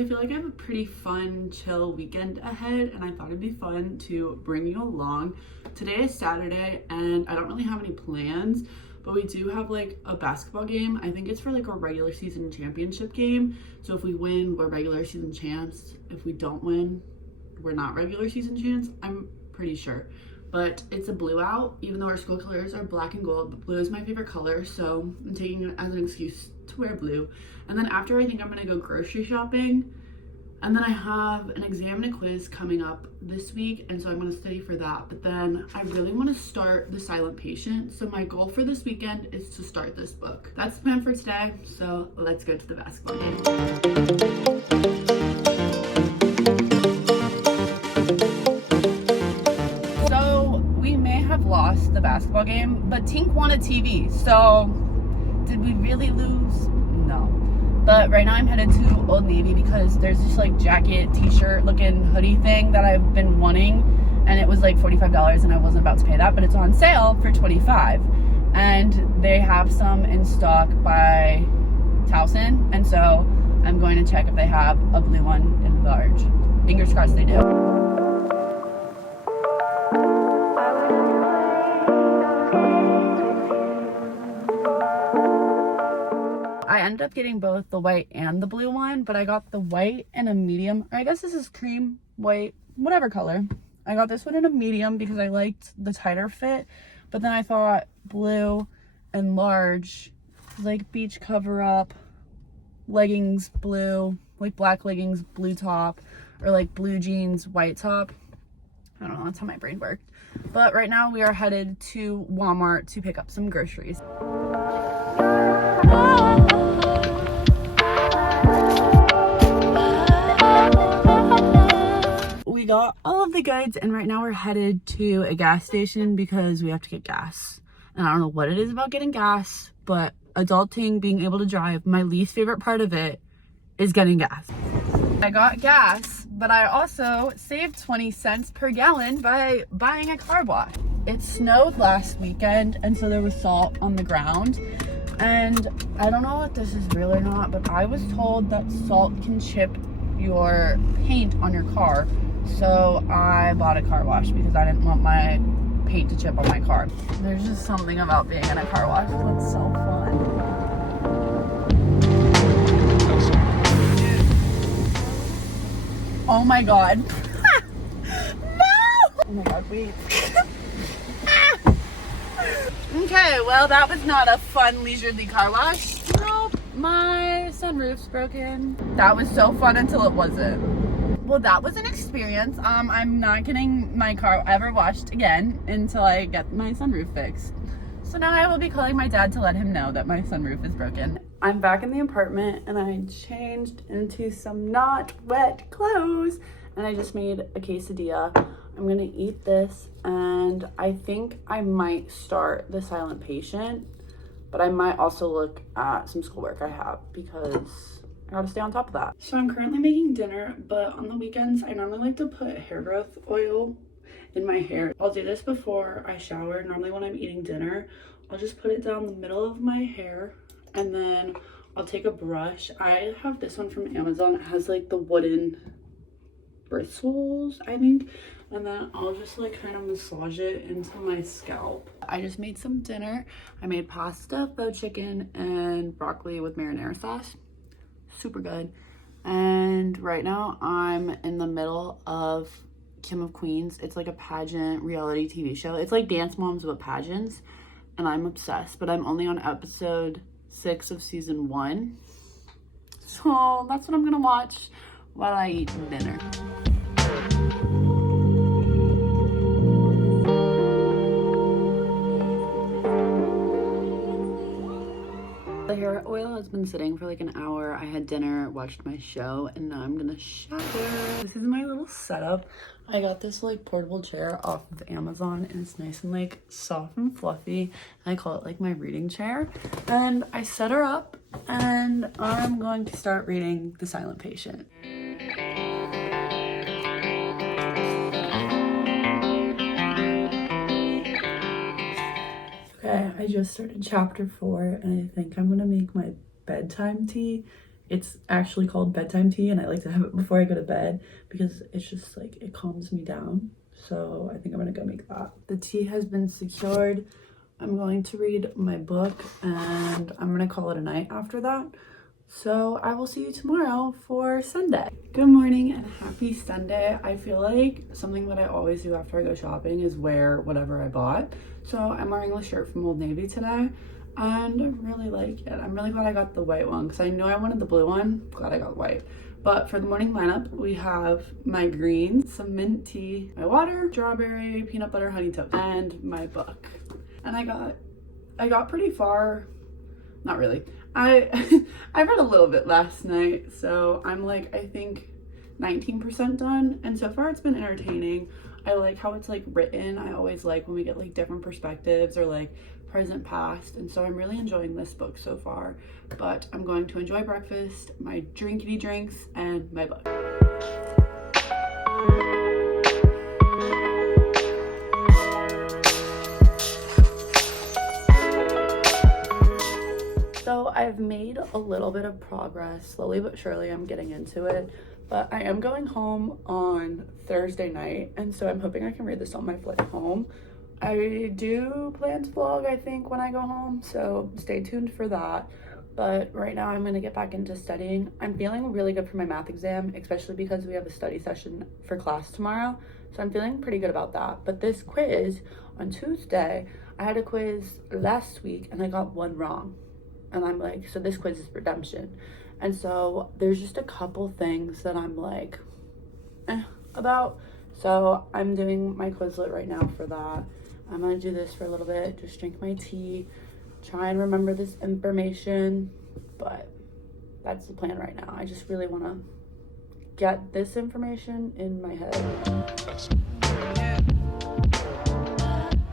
I feel like I have a pretty fun, chill weekend ahead, and I thought it'd be fun to bring you along. Today is Saturday, and I don't really have any plans, but we do have like a basketball game. I think it's for like a regular season championship game. So if we win, we're regular season champs. If we don't win, we're not regular season champs. I'm pretty sure. But it's a blue out, even though our school colors are black and gold. But blue is my favorite color, so I'm taking it as an excuse to wear blue. And then after, I think I'm gonna go grocery shopping. And then I have an exam and a quiz coming up this week, and so I'm gonna study for that. But then I really wanna start The Silent Patient. So my goal for this weekend is to start this book. That's the plan for today, so let's go to the basketball game. Lost the basketball game, but Tink won a TV, so did we really lose? No. But right now I'm headed to Old Navy because there's this like jacket t-shirt looking hoodie thing that I've been wanting, and it was like $45 and I wasn't about to pay that, but it's on sale for $25, and they have some in stock by Towson, and so I'm going to check if they have a blue one in large. Fingers crossed they do. I ended up getting both the white and the blue one, but I got the white in a medium, or I guess this is cream, white, whatever color. I got this one in a medium because I liked the tighter fit, but then I thought blue and large, like beach cover up, leggings blue, like black leggings, blue top, or like blue jeans, white top. I don't know, that's how my brain worked. But right now we are headed to Walmart to pick up some groceries. We got all of the goods, and right now we're headed to a gas station because we have to get gas. And I don't know what it is about getting gas, but adulting, being able to drive, my least favorite part of it is getting gas. I got gas, but I also saved 20 cents per gallon by buying a car wash. It snowed last weekend, and so there was salt on the ground. And I don't know if this is real or not, but I was told that salt can chip your paint on your car. So I bought a car wash because I didn't want my paint to chip on my car. There's just something about being in a car wash that's so fun. Oh my god. No! Oh my god, wait. Okay, well that was not a fun leisurely car wash. Nope, my sunroof's broken. That was so fun until it wasn't. Well, that was an experience. I'm not getting my car ever washed again until I get my sunroof fixed. So now I will be calling my dad to let him know that my sunroof is broken. I'm back in the apartment and I changed into some not wet clothes, and I just made a quesadilla. I'm gonna eat this, and I think I might start The Silent Patient, but I might also look at some schoolwork I have because I gotta stay on top of that. So I'm currently making dinner, but on the weekends I normally like to put hair growth oil in my hair. I'll do this before I shower. Normally when I'm eating dinner, I'll just put it down the middle of my hair, and then I'll take a brush. I have this one from Amazon. It has like the wooden bristles, I think, and then I'll just like kind of massage it into my scalp. I just made some dinner. I made pasta, faux chicken, and broccoli with marinara sauce. Super good. And right now I'm in the middle of Kim of Queens. It's like a pageant reality TV show. It's like Dance Moms with pageants, and I'm obsessed, but I'm only on episode 6 of season 1. So that's what I'm gonna watch while I eat dinner. The hair oil has been sitting for like an hour. I had dinner, watched my show, and now I'm gonna shower. This is my little setup. I got this like portable chair off of Amazon, and it's nice and like soft and fluffy. I call it like my reading chair. And I set her up, and I'm going to start reading The Silent Patient. Okay, I just started chapter 4, and I think I'm gonna make my bedtime tea It's actually called bedtime tea, and I like to have it before I go to bed because it's just like, it calms me down. So I think I'm gonna go make that. The tea has been secured. I'm going to read my book and I'm gonna call it a night after that. So I will see you tomorrow for Sunday. Good morning and happy Sunday. I feel like something that I always do after I go shopping is wear whatever I bought. So I'm wearing a shirt from Old Navy today and I really like it. I'm really glad I got the white one because I know I wanted the blue one. Glad I got white. But for the morning lineup, we have my greens, some mint tea, my water, strawberry, peanut butter, honey toast, and my book. And I got pretty far. Not really. I read a little bit last night, so I'm like, I think 19% done, and so far it's been entertaining. I like how it's like written. I always like when we get like different perspectives or like present past, and so I'm really enjoying this book so far. But I'm going to enjoy breakfast, my drinkity drinks, and my book. So I've made a little bit of progress, slowly but surely I'm getting into it, but I am going home on Thursday night, and so I'm hoping I can read this on my flight home. I do plan to vlog, I think, when I go home, so stay tuned for that. But right now I'm gonna get back into studying. I'm feeling really good for my math exam, especially because we have a study session for class tomorrow, so I'm feeling pretty good about that. But this quiz on Tuesday, I had a quiz last week and I got one wrong. And I'm like, so this quiz is redemption. And so there's just a couple things that I'm like, about. So I'm doing my Quizlet right now for that. I'm gonna do this for a little bit, just drink my tea, try and remember this information, but that's the plan right now. I just really wanna get this information in my head.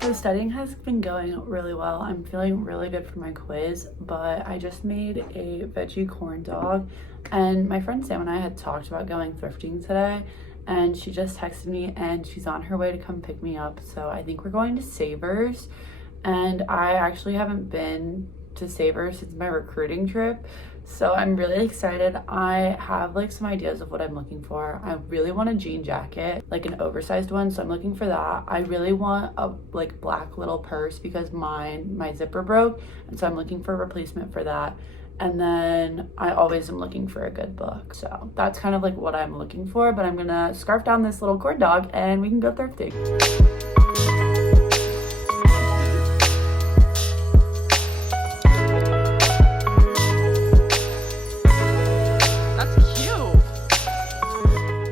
So studying has been going really well. I'm feeling really good for my quiz, but I just made a veggie corn dog, and my friend Sam and I had talked about going thrifting today, and she just texted me and she's on her way to come pick me up. So I think we're going to Savers, and I actually haven't been to Savers since my recruiting trip. So I'm really excited. I have like some ideas of what I'm looking for. I really want a jean jacket, like an oversized one, so I'm looking for that. I really want a like black little purse because my zipper broke, and so I'm looking for a replacement for that. And then I always am looking for a good book. So that's kind of like what I'm looking for, but I'm gonna scarf down this little corn dog and we can go thrifting.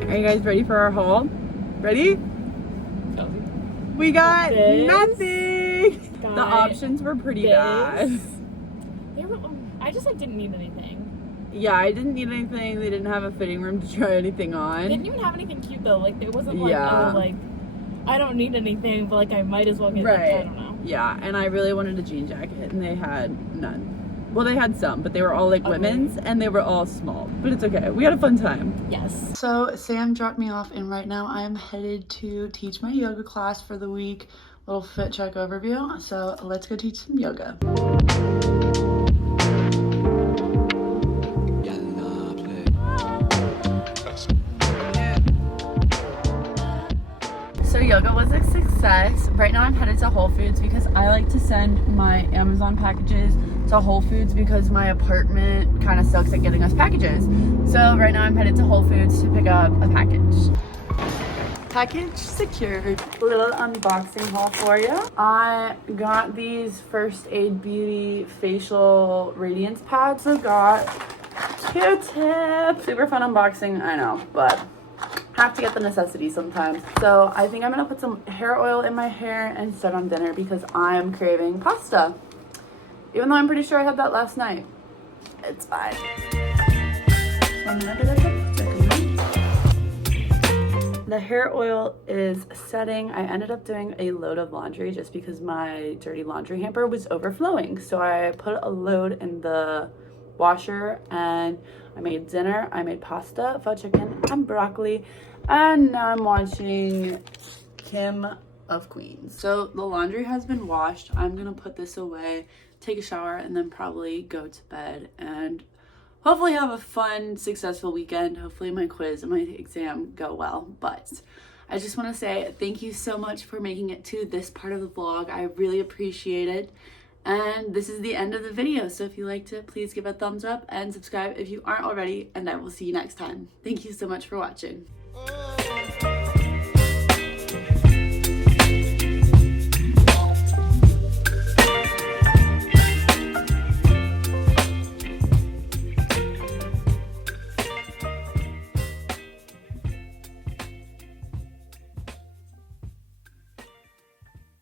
Are you guys ready for our haul? Ready? We got nothing. The options were pretty bad. I just like didn't need anything. Yeah, I didn't need anything. They didn't have a fitting room to try anything on. They didn't even have anything cute though. Like it wasn't like, oh, like I don't need anything, but like I might as well get it. I don't know. Yeah, and I really wanted a jean jacket, and they had none. Well, they had some, but they were all like women's, and they were all small. But it's okay. We had a fun time. Yes. So Sam dropped me off, and right now I'm headed to teach my yoga class for the week. Little fit check overview. So let's go teach some yoga. So yoga was a success. Right now I'm headed to Whole Foods because I like to send my Amazon packages to Whole Foods because my apartment kind of sucks at getting us packages. So right now I'm headed to Whole Foods to pick up a package. Package secured. A little unboxing haul for you. I got these First Aid Beauty facial radiance pads. I got Q-tips. Super fun unboxing, I know, but have to get the necessities sometimes. So I think I'm gonna put some hair oil in my hair and start on dinner because I'm craving pasta. Even though I'm pretty sure I had that last night. It's fine. The hair oil is setting. I ended up doing a load of laundry just because my dirty laundry hamper was overflowing. So I put a load in the washer and I made dinner. I made pasta, faux chicken, and broccoli. And now I'm watching Kim of Queens. So the laundry has been washed. I'm gonna put this away, take a shower, and then probably go to bed. And hopefully have a fun, successful weekend. Hopefully my quiz and my exam go well. But I just want to say thank you so much for making it to this part of the vlog. I really appreciate it. And this is the end of the video. So if you liked it, please give a thumbs up and subscribe if you aren't already. And I will see you next time. Thank you so much for watching.